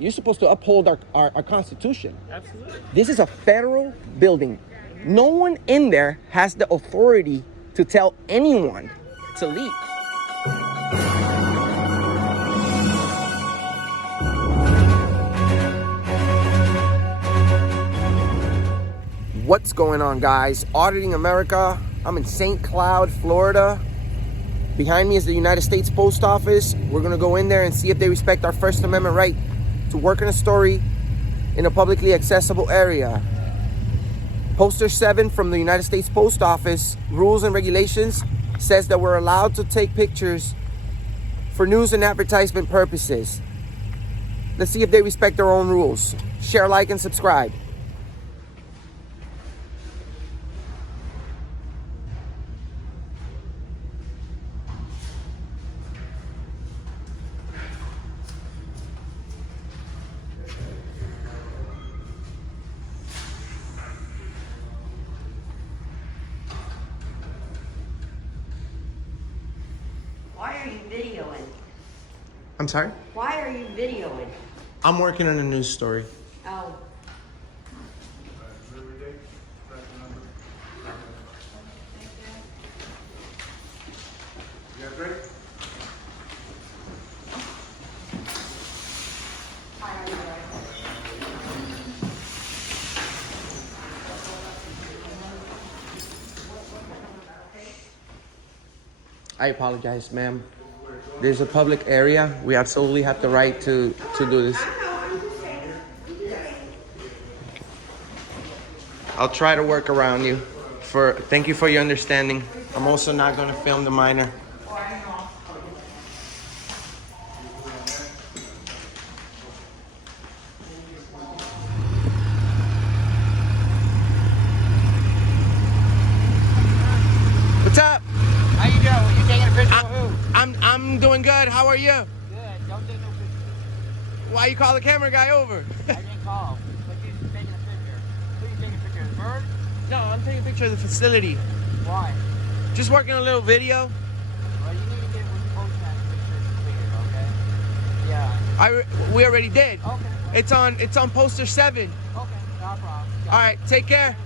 You're supposed to uphold our Constitution. Absolutely. This is a federal building. No one in there has the authority to tell anyone to leave. What's going on, guys? Auditing America. I'm in St. Cloud, Florida. Behind me is the United States Post Office. We're gonna go in there and see if they respect our First Amendment right to work in a story in a publicly accessible area. Poster 7 from the United States Post Office, rules and regulations, says that we're allowed to take pictures for news and advertisement purposes. Let's see if they respect their own rules. Share, like, and subscribe. Why are you videoing? I'm sorry? Why are you videoing? I'm working on a news story. Oh. I apologize, ma'am. There's a public area. We absolutely have the right to do this. I'll try to work around you. Thank you for your understanding. I'm also not going to film the minor. What's up? How you doing? You taking a picture of who? I'm doing good. How are you? Good. Don't take no pictures. Why you call the camera guy over? I didn't call. But you're taking a picture. Who are you taking a picture of? The bird? No, I'm taking a picture of the facility. Why? Just working a little video. Well, you need to get with post that picture clear, okay? Yeah. We already did. Okay. It's on poster 7. Okay, no problem. All right, take care.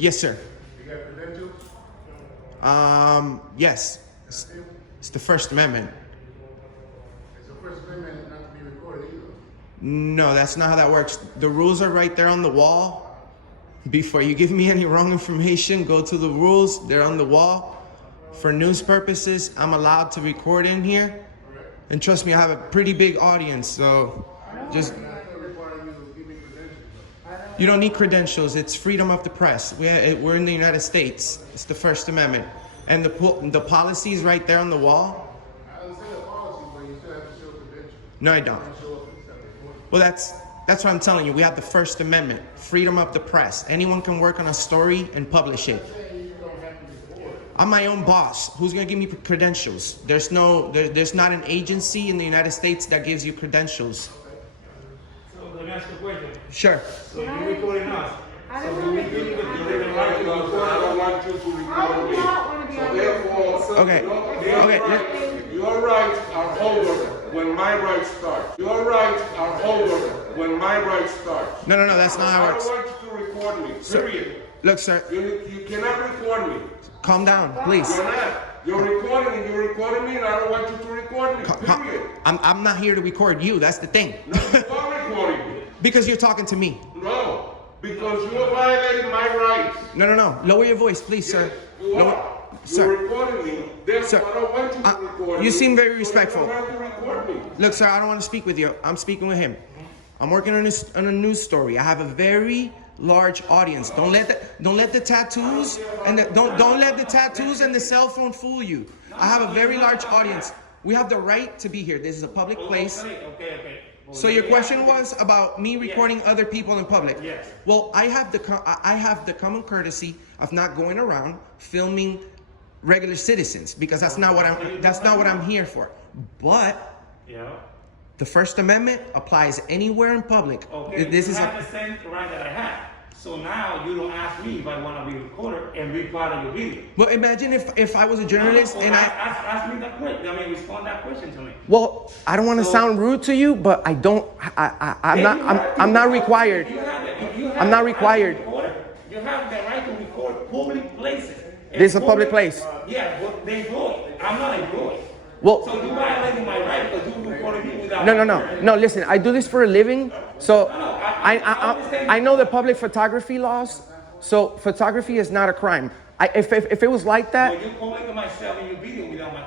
Yes, sir. You got credentials? Yes. It's the First Amendment. It's the First Amendment not to be recorded either. No, that's not how that works. The rules are right there on the wall. Before you give me any wrong information, go to the rules. They're on the wall. For news purposes, I'm allowed to record in here. And trust me, I have a pretty big audience, so just... You don't need credentials. It's freedom of the press. We're in the United States. It's the First Amendment. And the policy is right there on the wall. I don't say the policy, but you still have to show credentials. No, I don't. Well, that's what I'm telling you. We have the First Amendment, freedom of the press. Anyone can work on a story and publish it. I'm my own boss. Who's gonna give me credentials? There's not an agency in the United States that gives you credentials. So let me ask you a question. Sure. So you're recording us. I So don't do want we to give you be. the legal right to I record? don't want you to record me. So therefore, Okay. your rights are over when my rights start. Your rights are over when my rights start. No, that's not how it works. I don't want you to record me, period. Look, sir, You cannot record me. calm down, please. You're not. You're recording me, and I don't want you to record me, period. I'm not here to record you. That's the thing. No, you are recording me. Because you're talking to me. No, because you are violating my rights. No. Lower your voice, please, sir. You Lower. are. Sir. You're recording me. Therefore, Sir, I don't want you to record me. you seem very so respectful. You don't have to record me. Look, sir, I don't want to speak with you. I'm speaking with him. I'm working on a news story. I have a very large audience. Don't let the tattoos and don't let the tattoos and the cell phone fool you. I have a very large audience. We have the right to be here. This is a public place. Okay. So your question was about me recording other people in public. Yes. Well, I have the common courtesy of not going around filming regular citizens because that's not what I'm here for. But Yeah. the First Amendment applies anywhere in public. Okay. This you is have the same right that I have. So now you don't ask me if I want to be recorded and be part of your video. well. Imagine if I was a journalist and I. ask me that question. I mean, respond that question to me. Well, I don't want to sound rude to you, but I don't. I'm not required. I'm not required. You have the right to record public places. This is a public place. Yeah, but they employed. I'm not employed. Well, So you violating my right because you recorded me without. no. Listen, I do this for a living, so I know the public photography laws. So photography is not a crime. If it was like that, Well, you calling myself in your video without my.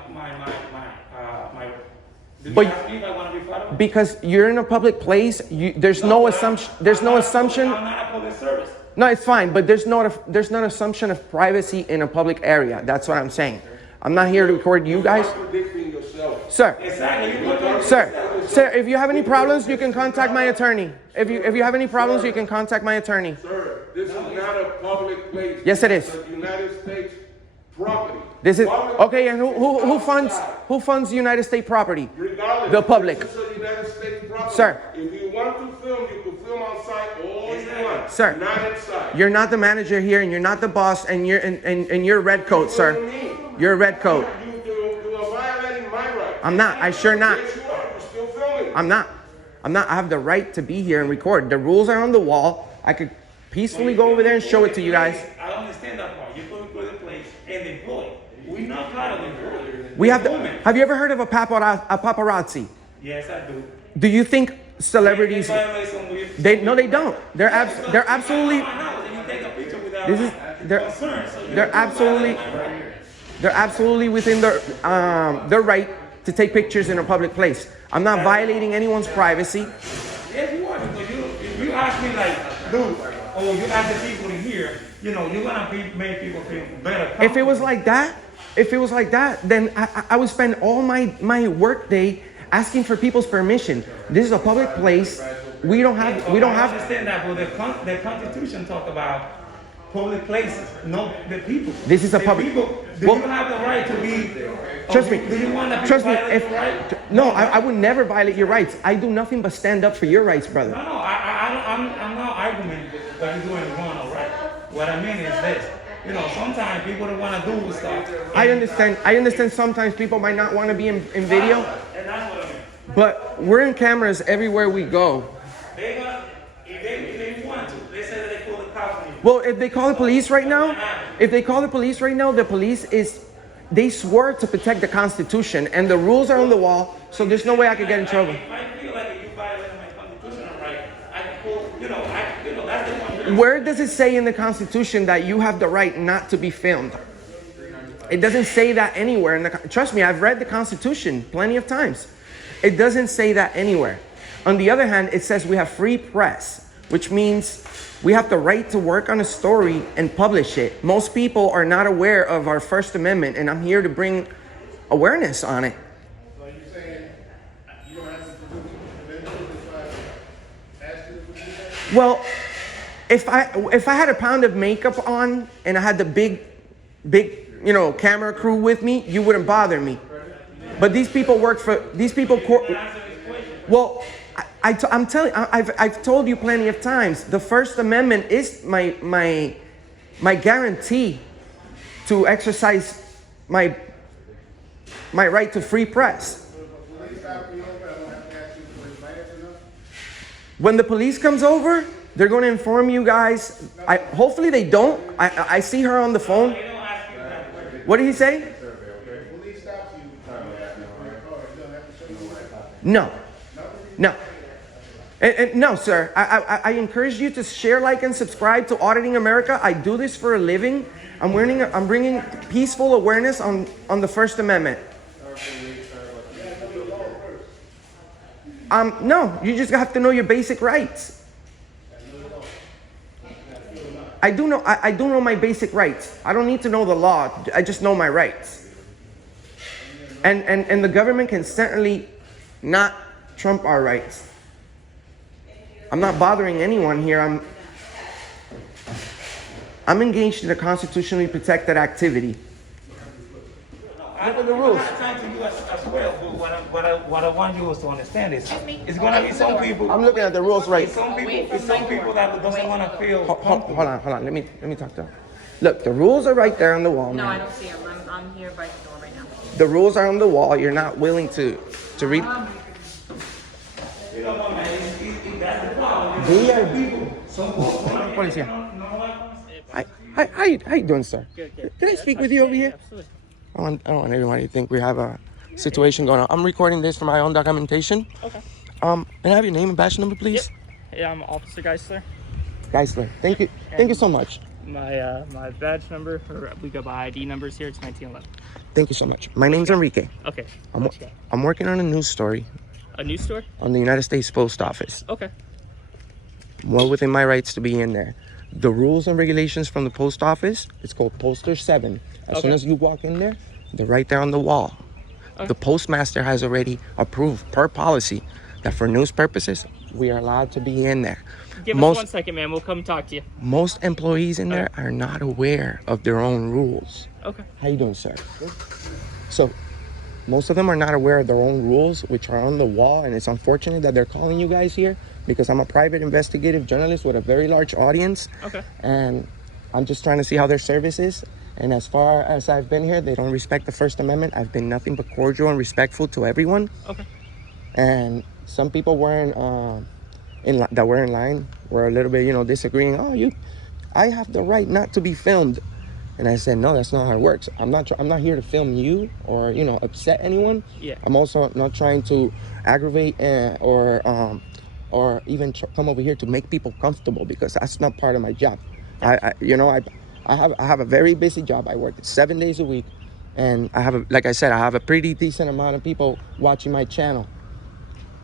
Did But- you ask me if I want to be part of it? because you're in a public place, there's no assumption. There's no assumption. I'm not a public service. No, it's fine, but there's no assumption of privacy in a public area. That's what I'm saying. I'm not here to record you guys, Contradicting yourself. sir. Exactly. You want Sir, if you have any problems, you can contact my attorney. If you have any problems, you can contact my attorney. Sir, this is not a public place. Yes, it is. It's a United States property. This is Public okay. And who outside. funds United States property? Regardless, The public. This is a United States property. Sir. If you want to film, you can film outside all you want. Sir. Not inside. You're not the manager here, and you're not the boss, and you're red coat, sir. You're a red coat. You are violating my rights. I'm not. I sure not. Yes, you are. You're still filming. I'm not. I have the right to be here and record. The rules are on the wall. I could peacefully go over there and show it to you guys. I don't understand that part. You put the place and the employee. We're not part of the employee. We have Woman. Have you ever heard of a paparazzi? Yes, I do. Do you think celebrities? They violate some weird- They don't. They're absolutely. My house and you take a picture without This is my they're consent, so you- they're absolutely they're absolutely within their right to take pictures in a public place. I'm not violating anyone's privacy. Yes, you are, because if you ask me like, dude, or you ask the people in here, you're gonna make people feel better. If it was like that, then I would spend all my work day asking for people's permission. This is a public place. We don't I have. understand that, but the Constitution talk about public places, not the people. This is a The public- people, do well- you have the right to be? Trust me. Do you want to Trust me. violate your right? No, I would never violate your rights. I do nothing but stand up for your rights, brother. No, I'm not arguing what you're doing wrong or right. What I mean is this. Sometimes people don't want to do stuff. I understand sometimes people might not want to be in video, And that's what I mean. but we're in cameras everywhere we go. If they want to, they say that they pull the cops on you. Well, if they call the police right now, the police they swore to protect the Constitution, and the rules are on the wall, so there's no way I could get in trouble. If I feel like if you violated my constitutional right, I can pull, that's the one. Where does it say in the Constitution that you have the right not to be filmed? It doesn't say that anywhere. Trust me, I've read the Constitution plenty of times. It doesn't say that anywhere. On the other hand, it says we have free press, which means we have the right to work on a story and publish it. Most people are not aware of our First Amendment, and I'm here to bring awareness on it. So you're saying you don't have to produce eventually ask you to produce that? Well, if I had a pound of makeup on and I had the big camera crew with me, you wouldn't bother me. But these people work for these people. Well, I'm telling. I've told you plenty of times. The First Amendment is my guarantee to exercise my right to free press. When the police comes over, they're going to inform you guys. Hopefully they don't. I see her on the phone. What did he say? No. And no, sir. I encourage you to share, like, and subscribe to Auditing America. I do this for a living. I'm bringing peaceful awareness on the First Amendment. No, you just have to know your basic rights. I do know my basic rights. I don't need to know the law. I just know my rights. And the government can certainly not trump our rights. I'm not bothering anyone here. I'm engaged in a constitutionally protected activity. Look at the rules. I'm not trying to you as well, but what I want you to understand is, it's going to be some people. I'm looking at the rules right. It's some people that doesn't want to feel. Hold on. Let me talk to them. Look, the rules are right there on the wall. No, man. I don't see them. I'm here by the door right now. The rules are on the wall. You're not willing to read. You know what, man? That's the problem. Policía. How you doing, sir? Good. Can I speak with you over here? Absolutely. I don't want anybody to think we have a situation going on. I'm recording this for my own documentation. Okay. Can I have your name and badge number, please? Yep. Yeah, I'm Officer Geisler. Geisler. Thank you. Thank you so much. My badge number, or we go by ID numbers here, it's 1911. Thank you so much. My name's Enrique. Okay. I'm working on a news story A news store? on the United States Post Office. Okay. Well within my rights to be in there. The rules and regulations from the post office, it's called Poster 7. As soon as you walk in there, they're right there on the wall. Okay. The postmaster has already approved per policy that for news purposes, we are allowed to be in there. Give us 1 second, man. We'll come talk to you. Most employees in there are not aware of their own rules. Okay. How you doing, sir? Good. So, most of them are not aware of their own rules, which are on the wall, and it's unfortunate that they're calling you guys here because I'm a private investigative journalist with a very large audience. Okay. And I'm just trying to see how their service is. And as far as I've been here, they don't respect the First Amendment. I've been nothing but cordial and respectful to everyone. Okay. And some people that were in line were a little bit, disagreeing. I have the right not to be filmed. And I said, no, that's not how it works. I'm not here to film you or, upset anyone. Yeah. I'm also not trying to aggravate or even come over here to make people comfortable, because that's not part of my job. I have a very busy job. I work 7 days a week, and I have a pretty decent amount of people watching my channel.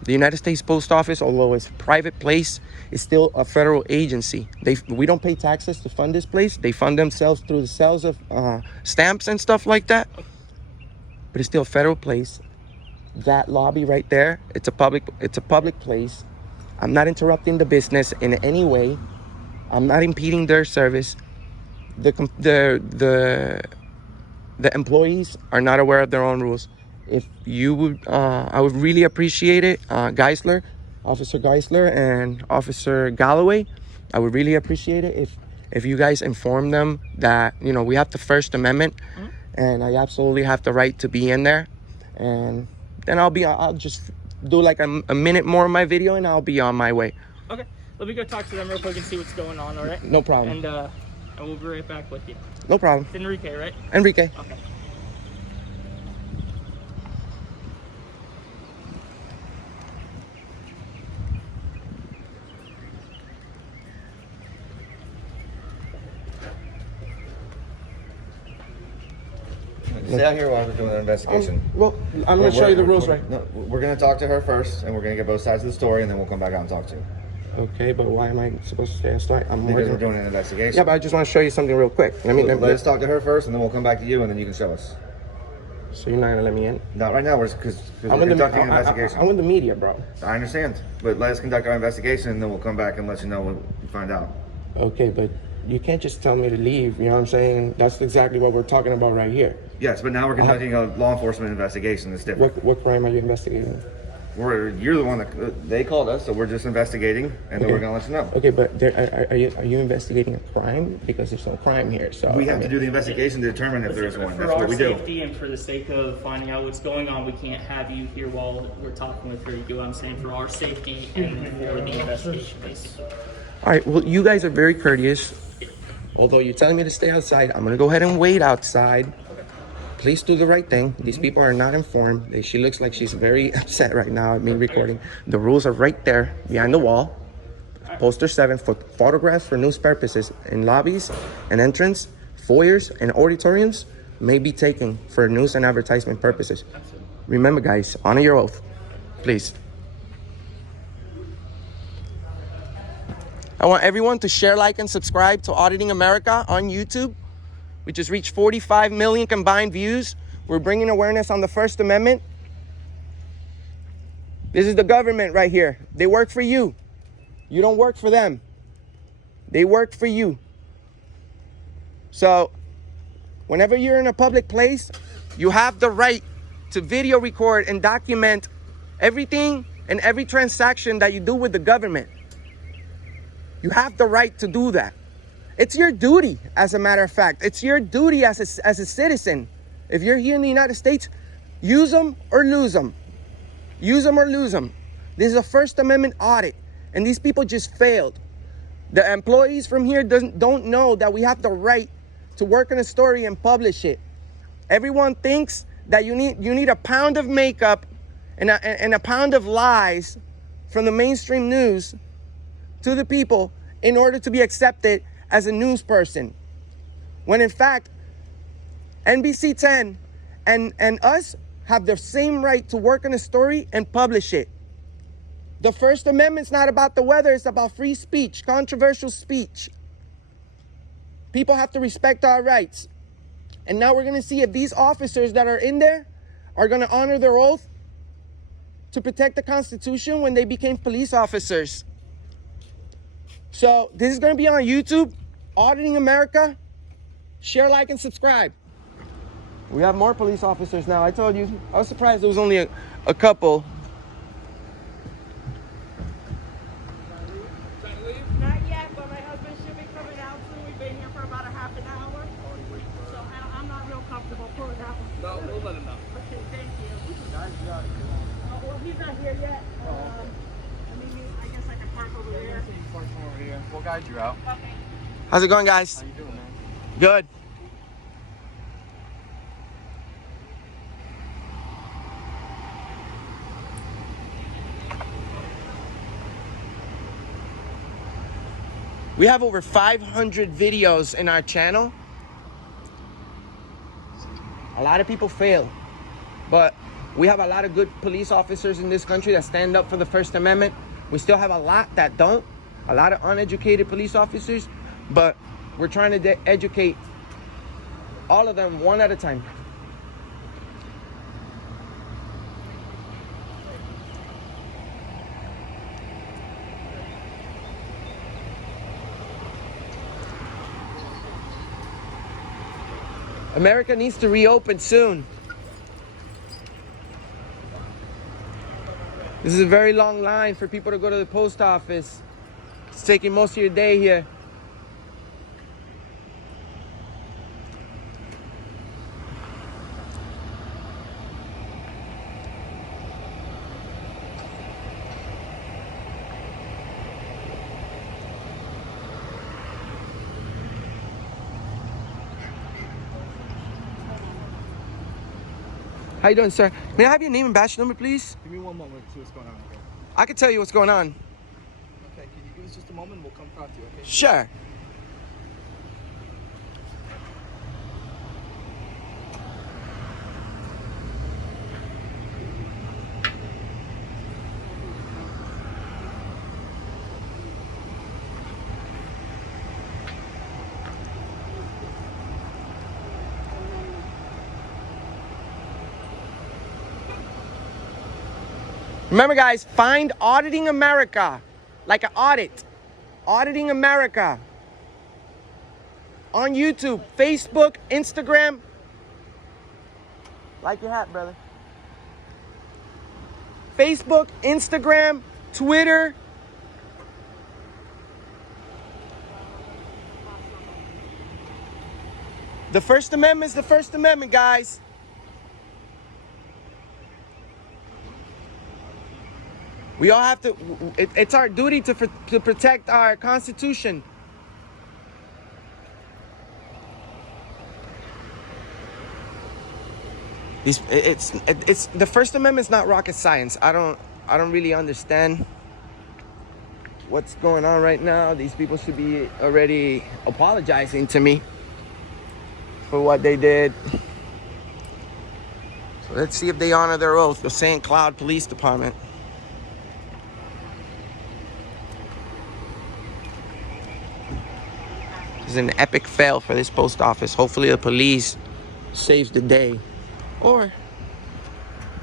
The United States Post Office, although it's a private place, is still a federal agency. We don't pay taxes to fund this place. They fund themselves through the sales of stamps and stuff like that. But it's still a federal place. That lobby right there, it's a public place. I'm not interrupting the business in any way. I'm not impeding their service. The employees are not aware of their own rules. If you would, I would really appreciate it, Officer Geisler and Officer Galloway. I would really appreciate it if you guys inform them that we have the First Amendment, and I absolutely have the right to be in there. And then I'll just do like a minute more of my video, and I'll be on my way. Okay. let me go talk to them real quick and see what's going on, all right? No problem. And I will be right back with you. No problem. It's Enrique, right? Enrique. Okay. Stay out here while we're doing an investigation. Well, I'm going to show you the rules, right? No, we're going to talk to her first, and we're going to get both sides of the story, and then we'll come back out and talk to you. Okay, but why am I supposed to stay outside? Because we're doing an investigation. Yeah, but I just want to show you something real quick. Let us talk to her first, and then we'll come back to you, and then you can show us. So you're not gonna let me in? Not right now, because we're I'm conducting an investigation. I'm with the media, bro. I understand, but let us conduct our investigation, and then we'll come back and let you know what we find out. Okay, but you can't just tell me to leave. You know what I'm saying? That's exactly what we're talking about right here. Yes, but now we're conducting a law enforcement investigation. It's different. What crime are you investigating? You're the one that they called us, so we're just investigating, and then we're gonna let you know. Okay, but are you investigating a crime? Because there's no crime here. So we have to do the investigation to determine if there is one. For That's what we do. our safety and for the sake of finding out what's going on, we can't have you here while we're talking with her. You get what I'm saying? For our safety and for the investigation, please. All right. Well, you guys are very courteous. Although you're telling me to stay outside, I'm gonna go ahead and wait outside. Please do the right thing. These people are not informed. She looks like she's very upset right now at me recording. The rules are right there behind the wall. Poster 7 for photographs for news purposes in lobbies and entrance, foyers, and auditoriums may be taken for news and advertisement purposes. Remember, guys, honor your oath, please. I want everyone to share, like, and subscribe to Auditing America on YouTube. We just reached 45 million combined views. We're bringing awareness on the First Amendment. This is the government right here. They work for you. You don't work for them. They work for you. So whenever you're in a public place, you have the right to video record and document everything and every transaction that you do with the government. You have the right to do that. It's your duty, as a matter of fact. It's your duty as a citizen. If you're here in the United States, use them or lose them. Use them or lose them. This is a First Amendment audit, and these people just failed. The employees from here don't know that we have the right to work on a story and publish it. Everyone thinks that you need a pound of makeup and a pound of lies from the mainstream news to the people in order to be accepted as a news person, when in fact NBC 10 and us have the same right to work on a story and publish it. The First Amendment's not about the weather, it's about free speech, controversial speech. People have to respect our rights. And now we're gonna see if these officers that are in there are gonna honor their oath to protect the Constitution when they became police officers. So this is going to be on YouTube, Auditing America. Share, like, and subscribe. We have more police officers now. I told you, I was surprised there was only a couple. Not yet, but my husband should be coming out soon. We've been here for about a half an hour. So I'm not real comfortable pulling out. No, we'll let him know. Okay, thank you. Well, he's not here yet. I guess I can park over there. We'll guide you out. Okay. How's it going, guys? How you doing, man? Good. We have over 500 videos in our channel. A lot of people fail, but we have a lot of good police officers in this country that stand up for the First Amendment. We still have a lot that don't, a lot of uneducated police officers, but we're trying to educate all of them one at a time. America needs to reopen soon. This is a very long line for people to go to the post office. It's taking most of your day here. How you doing, sir? May I have your name and badge number, please? Give me one moment to see what's going on. Okay. I can tell you what's going on. Okay. Can you give us just a moment? We'll come talk to you. Okay. Sure. Remember, guys, find Auditing America, like an audit. Auditing America. On YouTube, Facebook, Instagram. Like your hat, brother. Facebook, Instagram, Twitter. The First Amendment is the First Amendment, guys. We all have to, it's our duty to protect our Constitution. It's the First Amendment is not rocket science. I don't really understand what's going on right now. These people should be already apologizing to me for what they did. So let's see if they honor their oath. The St. Cloud Police Department. This is an epic fail for this post office. Hopefully the police saves the day. Or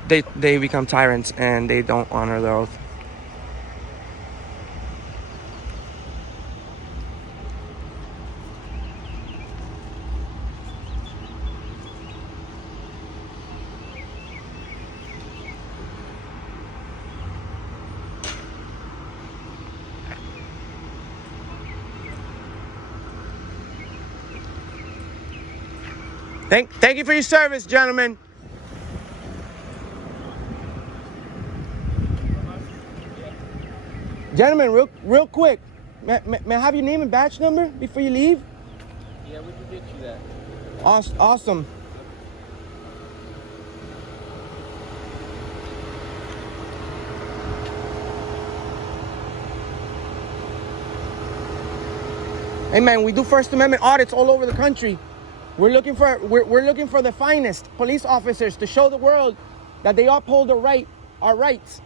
they become tyrants and they don't honor their oath. Thank you for your service, gentlemen. Gentlemen, real quick, may I have your name and badge number before you leave? Yeah, we can get you that. Awesome. Hey man, we do First Amendment audits all over the country. We're looking for the finest police officers to show the world that they uphold our rights.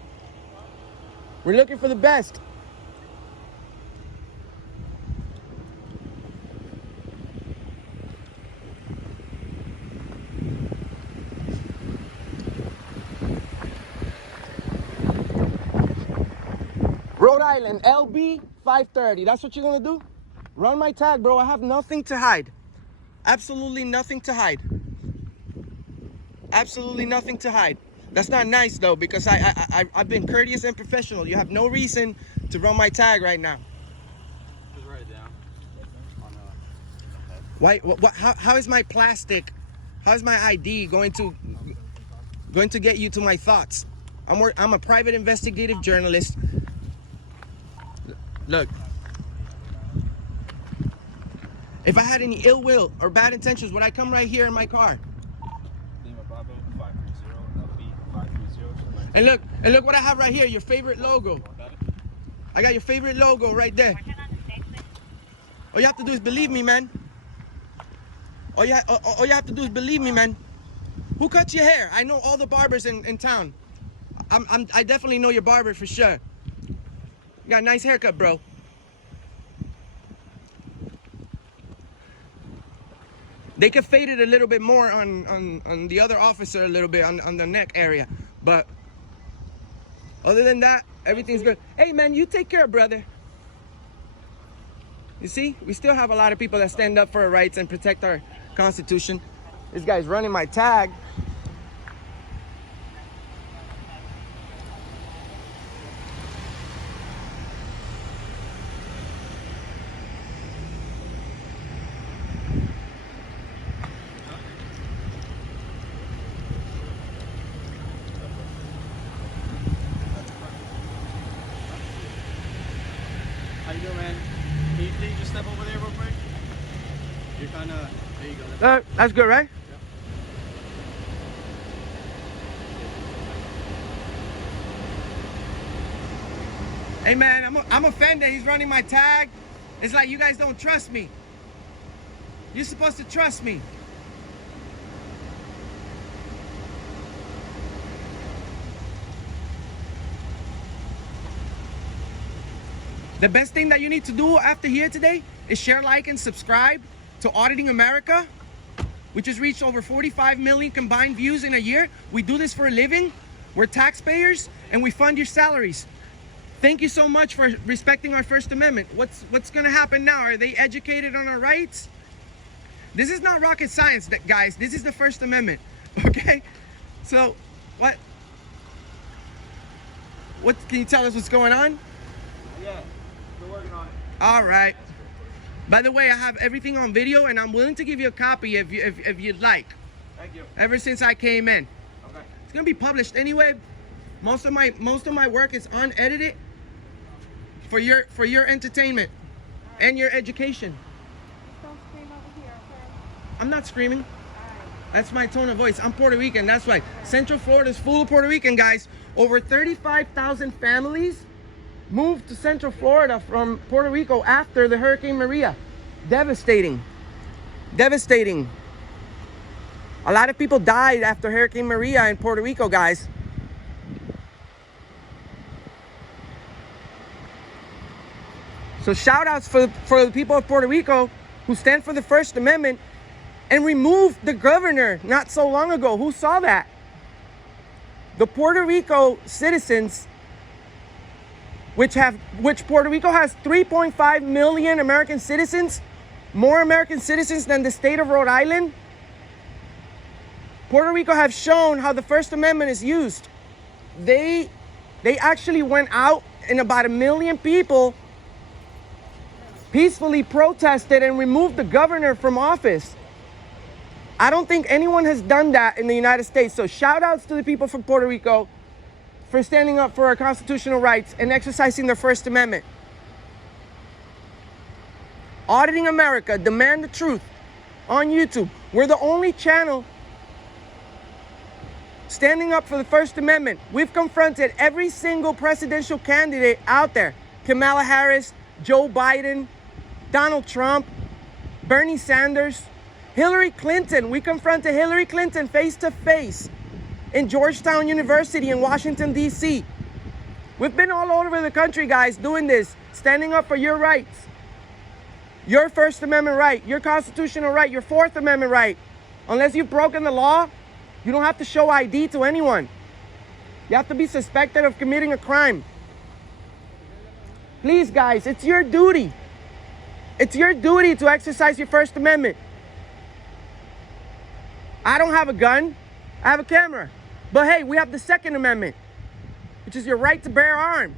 We're looking for the best. Rhode Island, LB 530. That's what you're gonna do? Run my tag, bro. I have nothing to hide. Absolutely nothing to hide. Absolutely nothing to hide. That's not nice though, because I've been courteous and professional. You have no reason to run my tag right now. Just write it down. Why? What? How is my plastic? How is my ID going to get you to my thoughts? I'm a private investigative journalist. Look. If I had any ill will or bad intentions, would I come right here in my car? And look what I have right here, your favorite logo. I got your favorite logo right there. All you have to do is believe me, man. All you have to do is believe me, man. Who cut your hair? I know all the barbers in town. I definitely know your barber for sure. You got a nice haircut, bro. They could fade it a little bit more on the other officer, a little bit on the neck area. But other than that, everything's good. Hey, man, you take care, brother. You see, we still have a lot of people that stand up for our rights and protect our Constitution. This guy's running my tag. How you doing, man? Can you please just step over there real quick? You're kind of, there you go. That's good, right? Hey man, I'm offended. He's running my tag. It's like you guys don't trust me. You're supposed to trust me. The best thing that you need to do after here today is share, like, and subscribe to Auditing America, which has reached over 45 million combined views in a year. We do this for a living. We're taxpayers, and we fund your salaries. Thank you so much for respecting our First Amendment. What's gonna happen now? Are they educated on our rights? This is not rocket science, guys. This is the First Amendment, okay? So, what can you tell us what's going on? Yeah, we're working on it. All right. By the way, I have everything on video, and I'm willing to give you a copy if you'd like. Thank you. Ever since I came in, Okay. it's gonna be published anyway. Most of my work is unedited for your entertainment and your education. Don't scream over here, okay? I'm not screaming. That's my tone of voice. I'm Puerto Rican. That's why Central Florida is full of Puerto Rican guys. Over 35,000 families moved to Central Florida from Puerto Rico after the Hurricane Maria. Devastating. Devastating. A lot of people died after Hurricane Maria in Puerto Rico, guys. So shout outs for the people of Puerto Rico who stand for the First Amendment and removed the governor not so long ago. Who saw that? The Puerto Rico citizens, which Puerto Rico has 3.5 million American citizens, more American citizens than the state of Rhode Island. Puerto Rico have shown how the First Amendment is used. They actually went out, and about 1 million people peacefully protested and removed the governor from office. I don't think anyone has done that in the United States. So shout outs to the people from Puerto Rico for standing up for our constitutional rights and exercising their First Amendment. Auditing America, Demand the Truth on YouTube. We're the only channel standing up for the First Amendment. We've confronted every single presidential candidate out there. Kamala Harris, Joe Biden, Donald Trump, Bernie Sanders, Hillary Clinton. We confronted Hillary Clinton face to face in Georgetown University in Washington, D.C. We've been all over the country, guys, doing this, standing up for your rights. Your First Amendment right, your constitutional right, your Fourth Amendment right. Unless you've broken the law, you don't have to show ID to anyone. You have to be suspected of committing a crime. Please, guys, it's your duty. It's your duty to exercise your First Amendment. I don't have a gun. I have a camera. But hey, we have the Second Amendment, which is your right to bear arms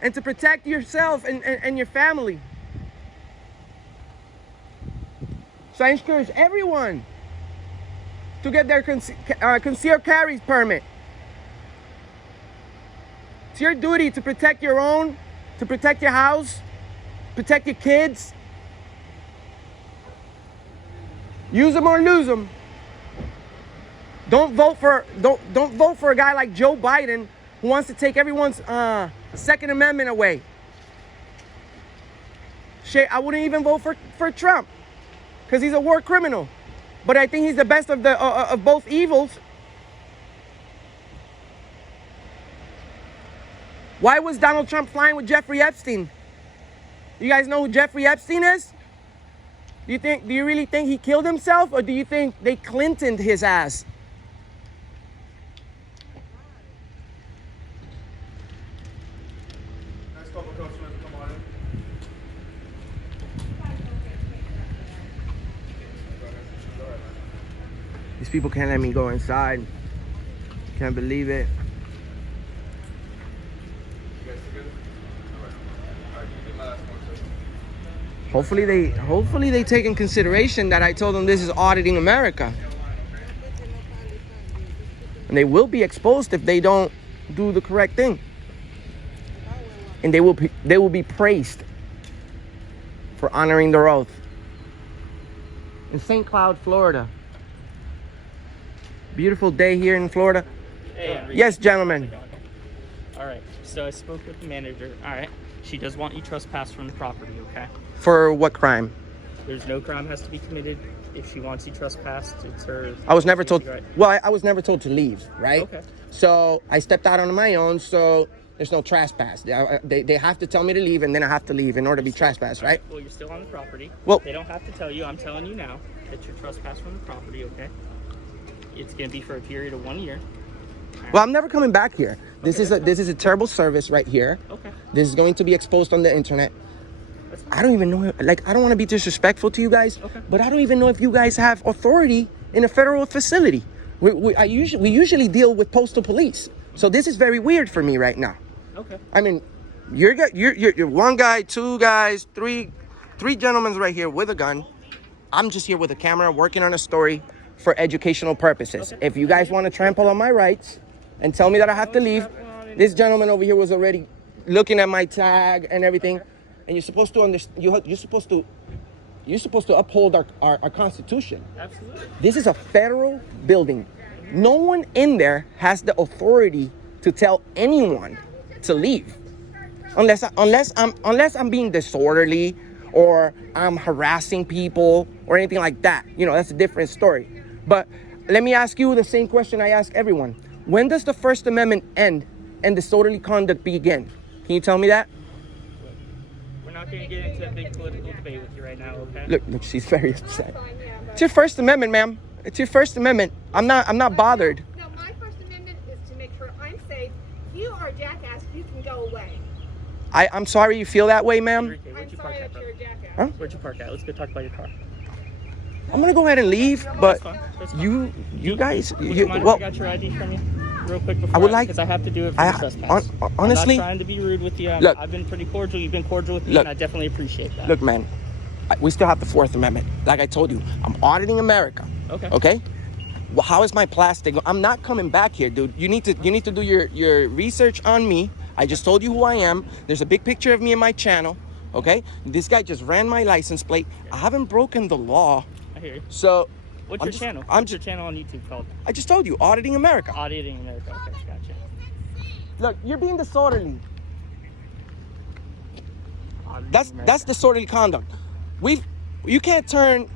and to protect yourself and your family. So I encourage everyone to get their concealed carry permit. It's your duty to protect your own, to protect your house, protect your kids. Use them or lose them. Don't vote for a guy like Joe Biden who wants to take everyone's Second Amendment away. Shit, I wouldn't even vote for Trump because he's a war criminal. But I think he's the best of both evils. Why was Donald Trump flying with Jeffrey Epstein? You guys know who Jeffrey Epstein is? Do you really think he killed himself, or do you think they Clintoned his ass? Next couple customers come on in. These people can't let me go inside. Can't believe it. You guys together? All right, you do my last one, sir. Hopefully they take in consideration that I told them this is Auditing America. And they will be exposed if they don't do the correct thing. And they will be praised for honoring their oath. In St. Cloud, Florida. Beautiful day here in Florida. Hey, Henry. Yes, gentlemen. All right. So I spoke with the manager. All right. She does want you trespassed from the property. Okay. For what crime? There's no crime has to be committed. If she wants you trespassed, it's her. I was never told. Right. Well, I was never told to leave, right? Okay. So I stepped out on my own. So there's no trespass. They have to tell me to leave, and then I have to leave in order to be trespassed, right? Well, you're still on the property. Well, they don't have to tell you. I'm telling you now that you're trespassed from the property. Okay. It's gonna be for a period of 1 year. well, I'm never coming back here. This is a terrible service right here. Okay. This is going to be exposed on the internet. I don't even know. Like, I don't want to be disrespectful to you guys, but I don't even know if you guys have authority in a federal facility. We usually deal with postal police, so this is very weird for me right now. Okay. I mean, you're one guy, two guys, three gentlemen right here with a gun. I'm just here with a camera working on a story for educational purposes. If you guys want to trample on my rights and tell me that I have to leave, this gentleman over here was already looking at my tag and everything, and you're supposed to understand. You're supposed to uphold our Constitution. Absolutely. This is a federal building. No one in there has the authority to tell anyone to leave, unless I'm being disorderly or I'm harassing people or anything like that. You know, that's a different story. But let me ask you the same question I ask everyone. When does the First Amendment end and disorderly conduct begin? Can you tell me that? We're not going to get into a big political debate with you right now, okay? Look, she's very upset. It's your First Amendment, ma'am. It's your First Amendment. I'm not bothered. No, my First Amendment is to make sure I'm safe. You are a jackass. You can go away. I'm sorry you feel that way, ma'am. Enrique, where'd you I'm park sorry at, that bro? you're a jackass. Huh? Where'd you park at? Let's go talk about your car. I'm gonna go ahead and leave, but That's fine. That's fine. you guys, Would you mind if well, I got your ID from you real quick before I would like- because I have to do it for the trespass. honestly, I'm not trying to be rude with you. Look. I've been pretty cordial. You've been cordial with me, Look. and I definitely appreciate that. look, man, we still have the Fourth Amendment. Like I told you, I'm auditing America. Okay. Okay. Well, how is my plastic? I'm not coming back here, dude. You need to do your research on me. I just told you who I am. There's a big picture of me in my channel. Okay. This guy just ran my license plate. I haven't broken the law. I hear you. So. What's your channel? What's your channel on YouTube called? I just told you, auditing America. Auditing America. Okay, gotcha. Look, you're being disorderly. Auditing That's America. disorderly conduct. You can't turn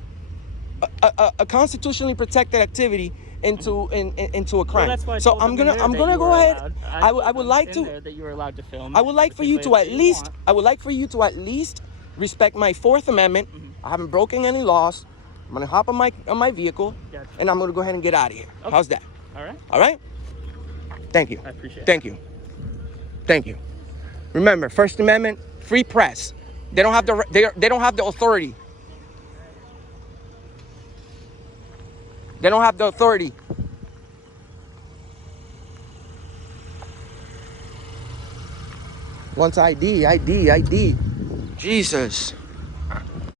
a constitutionally protected activity into a crime. Well, that's why I So told I'm them gonna there that go you were ahead. allowed. I would told like them to. there that you were allowed to film. I would like for you to at particularly if least. want. I would like for you to at least respect my Fourth Amendment. I haven't broken any laws. I'm gonna hop on my vehicle, Gotcha. and I'm gonna go ahead and get out of here. Okay. How's that? All right. All right. Thank you. I appreciate it. Thank you. Thank you. Remember, First Amendment, free press. They don't have the authority. They don't have the authority. Wants ID. Jesus.